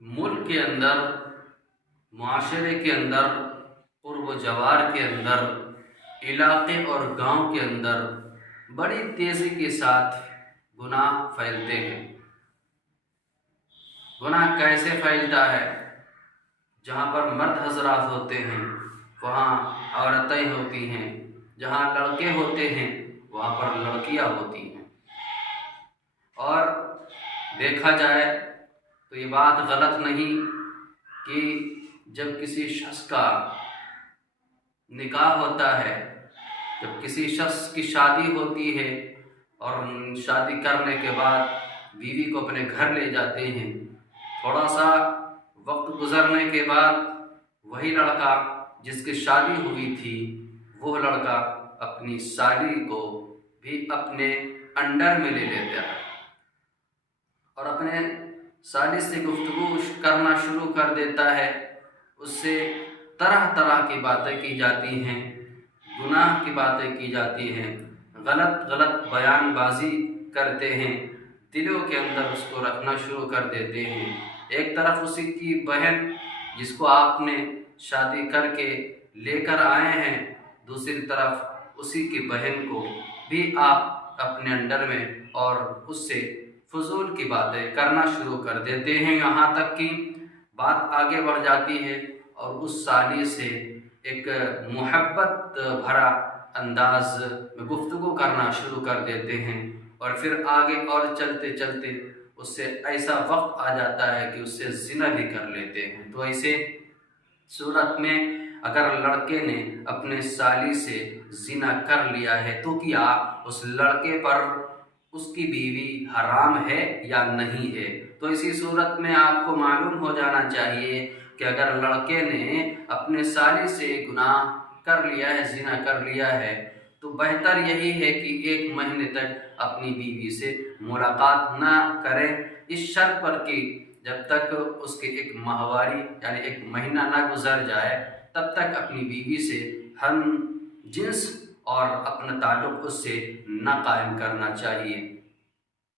मुल्क के अंदर, माशरे के अंदर, क़ुर्ब जवार के अंदर, इलाके और गांव के अंदर बड़ी तेज़ी के साथ गुनाह फैलते हैं। गुनाह कैसे फैलता है? जहाँ पर मर्द हजरात होते हैं वहाँ औरतें होती हैं, जहाँ लड़के होते हैं वहाँ पर लड़कियाँ होती हैं। और देखा जाए तो ये बात गलत नहीं कि जब किसी शख्स का निकाह होता है, जब किसी शख्स की शादी होती है और शादी करने के बाद बीवी को अपने घर ले जाते हैं, थोड़ा सा वक्त गुजरने के बाद वही लड़का जिसकी शादी हुई थी वो लड़का अपनी साली को भी अपने अंडर में ले लेता है और अपने साली से गुफ्तगू करना शुरू कर देता है। उससे तरह तरह की बातें की जाती हैं, गुनाह की बातें की जाती हैं, गलत गलत बयानबाजी करते हैं, दिलों के अंदर उसको रखना शुरू कर देते हैं। एक तरफ उसी की बहन जिसको आपने शादी करके लेकर आए हैं, दूसरी तरफ उसी की बहन को भी आप अपने अंडर में और उससे फजूल की बातें करना शुरू कर देते हैं। यहाँ तक कि बात आगे बढ़ जाती है और उस साली से एक मोहब्बत भरा अंदाज में गुफ्तगू करना शुरू कर देते हैं और फिर आगे और चलते चलते उससे ऐसा वक्त आ जाता है कि उससे ज़िना भी कर लेते हैं। तो ऐसे सूरत में अगर लड़के ने अपने साली से ज़िना कर लिया है तो क्या उस लड़के पर उसकी बीवी हराम है या नहीं है? तो इसी सूरत में आपको मालूम हो जाना चाहिए कि अगर लड़के ने अपने साली से गुनाह कर लिया है, ज़िना कर लिया है, तो बेहतर यही है कि 1 महीने तक अपनी बीवी से मुलाकात ना करें, इस शर्त पर कि जब तक उसके एक माहवारी यानी 1 महीना ना गुजर जाए तब तक अपनी बीवी से हम जिन्स और अपना ताल्लुक़ उससे ना कायम करना चाहिए।